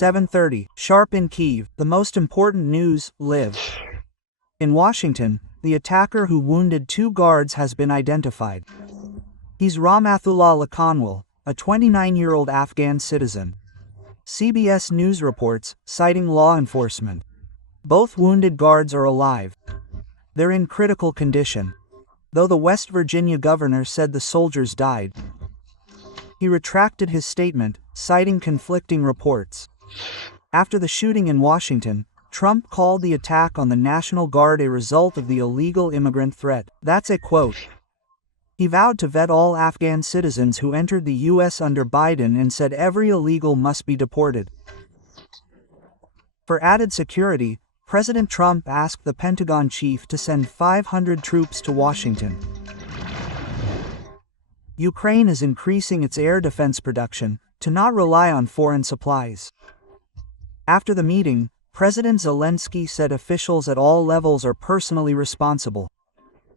7:30, sharp in Kyiv. The most important news, Live. In Washington, the attacker who wounded 2 guards has been identified. He's Rahmatullah Lakanwal, a 29-year-old Afghan citizen. CBS News reports, citing law enforcement. Both wounded guards are alive. They're in critical condition, though the West Virginia governor said the soldiers died. He retracted his statement, citing conflicting reports. After the shooting in Washington, Trump called the attack on the National Guard a result of the illegal immigrant threat. That's a quote. He vowed to vet all Afghan citizens who entered the U.S. under Biden and said every illegal must be deported. For added security, President Trump asked the Pentagon chief to send 500 troops to Washington. Ukraine is increasing its air defense production to not rely on foreign supplies. After the meeting, President Zelensky said officials at all levels are personally responsible,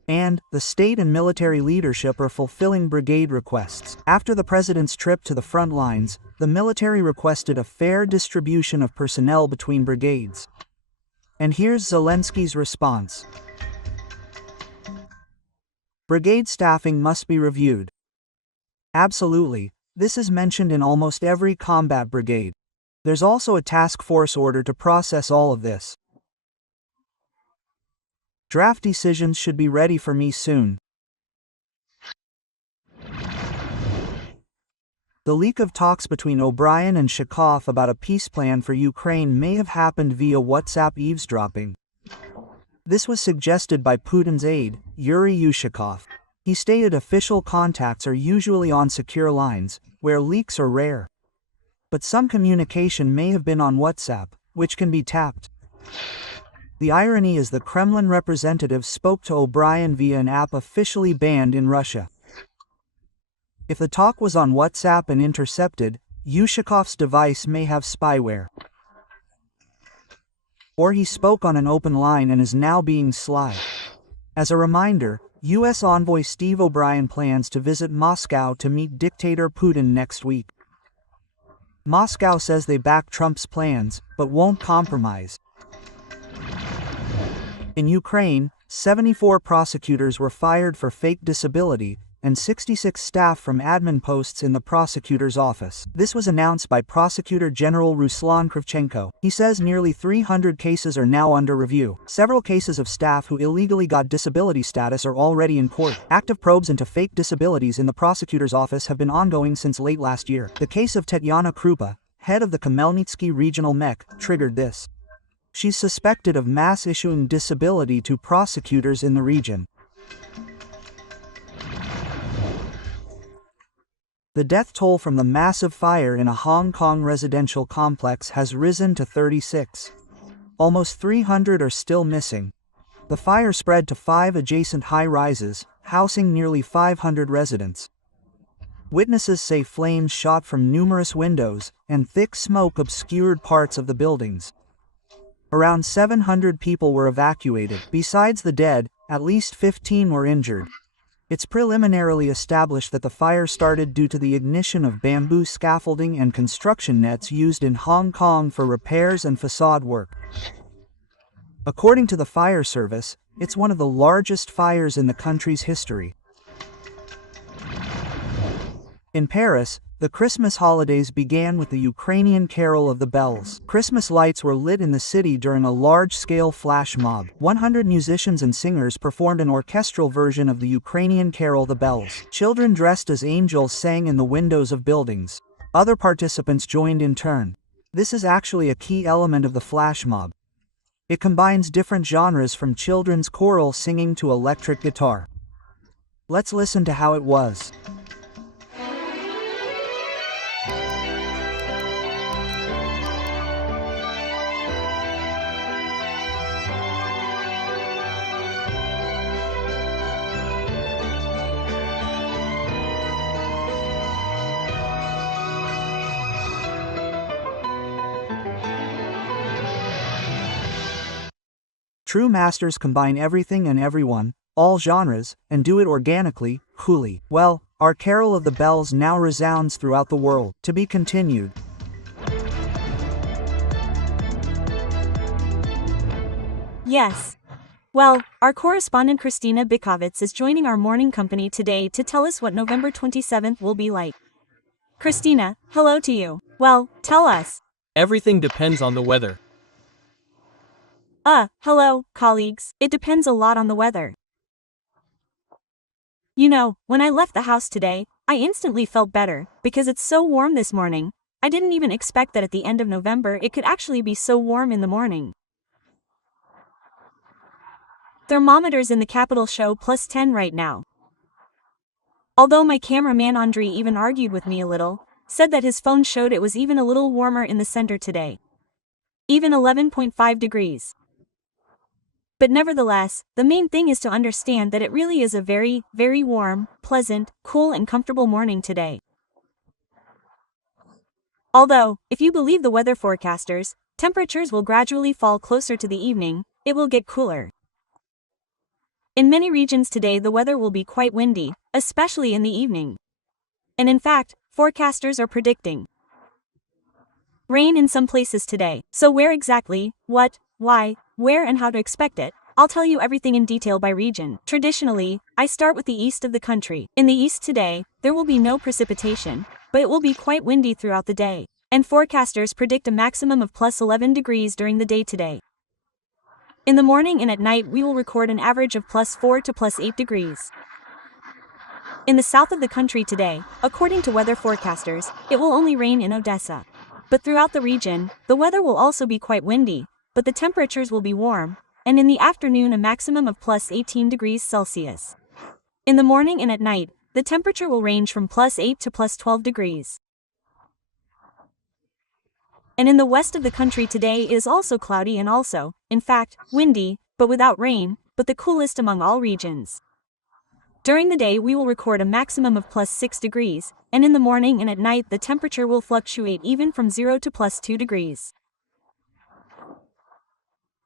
and the state and military leadership are fulfilling brigade requests. After the president's trip to the front lines, the military requested a fair distribution of personnel between brigades. And here's Zelensky's response. Brigade staffing must be reviewed. Absolutely, this is mentioned in almost every combat brigade. There's also a task force order to process all of this. Draft decisions should be ready for me soon. The leak of talks between O'Brien and Shekov about a peace plan for Ukraine may have happened via WhatsApp eavesdropping. This was suggested by Putin's aide, Yuri Yushakov. He stated official contacts are usually on secure lines, where leaks are rare. But some communication may have been on WhatsApp, which can be tapped. The irony is the Kremlin representative spoke to O'Brien via an app officially banned in Russia. If the talk was on WhatsApp and intercepted, Yushakov's device may have spyware. Or he spoke on an open line and is now being sly. As a reminder, U.S. envoy Steve O'Brien plans to visit Moscow to meet dictator Putin next week. Moscow says they back Trump's plans, but won't compromise. In Ukraine, 74 prosecutors were fired for fake disability, and 66 staff from admin posts in the prosecutor's office. This was announced by Prosecutor General Ruslan Kravchenko. He says nearly 300 cases are now under review. Several cases of staff who illegally got disability status are already in court. Active probes into fake disabilities in the prosecutor's office have been ongoing since late last year. The case of Tetyana Krupa, head of the Khmelnytsky Regional MEC, triggered this. She's suspected of mass issuing disability to prosecutors in the region. The death toll from the massive fire in a Hong Kong residential complex has risen to 36. Almost 300 are still missing. The fire spread to 5 adjacent high-rises, housing nearly 500 residents. Witnesses say flames shot from numerous windows, and thick smoke obscured parts of the buildings. Around 700 people were evacuated. Besides the dead, at least 15 were injured. It's preliminarily established that the fire started due to the ignition of bamboo scaffolding and construction nets used in Hong Kong for repairs and facade work. According to the fire service, it's one of the largest fires in the country's history. In Paris, the Christmas holidays began with the Ukrainian Carol of the Bells. Christmas lights were lit in the city during a large-scale flash mob. 100 musicians and singers performed an orchestral version of the Ukrainian Carol the Bells. Children dressed as angels sang in the windows of buildings. Other participants joined in turn. This is actually a key element of the flash mob. It combines different genres from children's choral singing to electric guitar. Let's listen to how it was. True masters combine everything and everyone, all genres, and do it organically, coolly. Well, our Carol of the Bells now resounds throughout the world. To be continued. Yes. Well, our correspondent Christina Bikovitz is joining our morning company today to tell us what November 27th will be like. Christina, hello to you. Well, tell us. Everything depends on the weather. Hello, colleagues. It depends a lot on the weather. You know, when I left the house today, I instantly felt better, because it's so warm this morning. I didn't even expect that at the end of November it could actually be so warm in the morning. Thermometers in the capital show +10 right now. Although my cameraman Andre even argued with me a little, said that his phone showed it was even a little warmer in the center today. Even 11.5 degrees. But nevertheless, the main thing is to understand that it really is a very, very warm, pleasant, cool and comfortable morning today. Although, if you believe the weather forecasters, temperatures will gradually fall closer to the evening, it will get cooler. In many regions today the weather will be quite windy, especially in the evening. And in fact, forecasters are predicting rain in some places today. So where exactly, what, why, where and how to expect it, I'll tell you everything in detail by region. Traditionally, I start with the east of the country. In the east today, there will be no precipitation, but it will be quite windy throughout the day. And forecasters predict a maximum of +11 degrees during the day today. In the morning and at night we will record an average of +4 to +8 degrees. In the south of the country today, according to weather forecasters, it will only rain in Odessa. But throughout the region, the weather will also be quite windy, but the temperatures will be warm, and in the afternoon a maximum of +18 degrees Celsius. In the morning and at night, the temperature will range from +8 to +12 degrees. And in the west of the country today it is also cloudy and also, in fact, windy, but without rain, but the coolest among all regions. During the day we will record a maximum of +6 degrees, and in the morning and at night the temperature will fluctuate even from 0 to +2 degrees.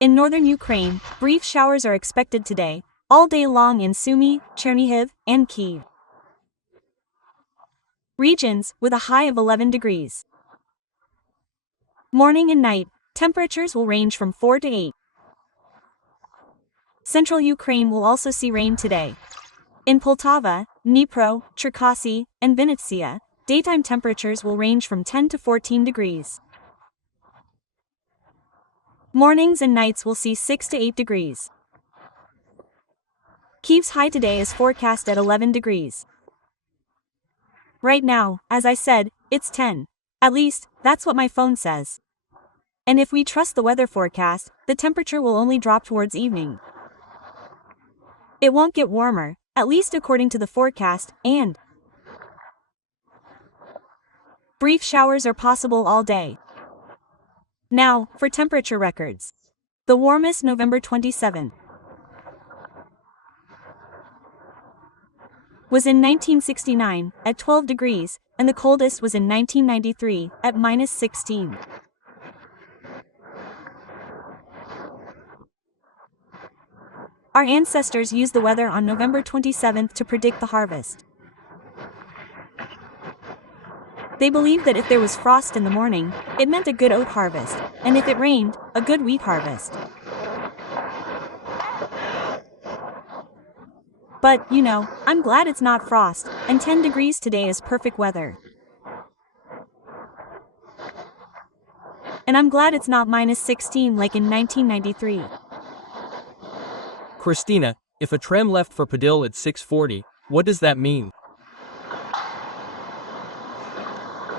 In northern Ukraine, brief showers are expected today, all day long in Sumy, Chernihiv, and Kyiv. Regions, with a high of 11 degrees. Morning and night, temperatures will range from 4 to 8. Central Ukraine will also see rain today. In Poltava, Dnipro, Cherkasy, and Vinnytsia, daytime temperatures will range from 10 to 14 degrees. Mornings and nights will see 6 to 8 degrees. Kyiv's high today is forecast at 11 degrees. Right now, as I said, it's 10. At least, that's what my phone says. And if we trust the weather forecast, the temperature will only drop towards evening. It won't get warmer, at least according to the forecast, and brief showers are possible all day. Now, for temperature records. The warmest November 27th was in 1969, at 12 degrees, and the coldest was in 1993, at -16. Our ancestors used the weather on November 27th to predict the harvest. They believed that if there was frost in the morning, it meant a good oat harvest, and if it rained, a good wheat harvest. But, you know, I'm glad it's not frost, and 10 degrees today is perfect weather. And I'm glad it's not -16 like in 1993. Christina, if a tram left for Podil at 6:40, what does that mean?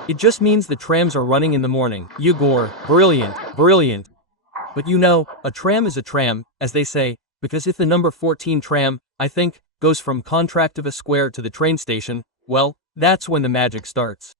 It just means the trams are running in the morning. Yegor, brilliant, brilliant. But you know, a tram is a tram, as they say, because if the number 14 tram, I think, goes from Kontraktiva Square to the train station, well, that's when the magic starts.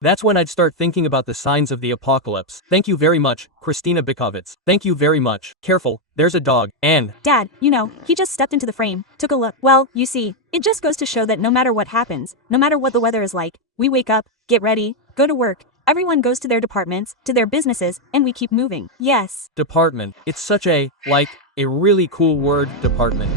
That's when I'd start thinking about the signs of the apocalypse. Thank you very much, Christina Bikovitz. Thank you very much. Careful, there's a dog, and Dad, you know, he just stepped into the frame, took a look. Well, you see, it just goes to show that no matter what happens, no matter what the weather is like, we wake up, get ready, go to work, everyone goes to their departments, to their businesses, and we keep moving. Yes. Department. It's such a, like, a really cool word, department.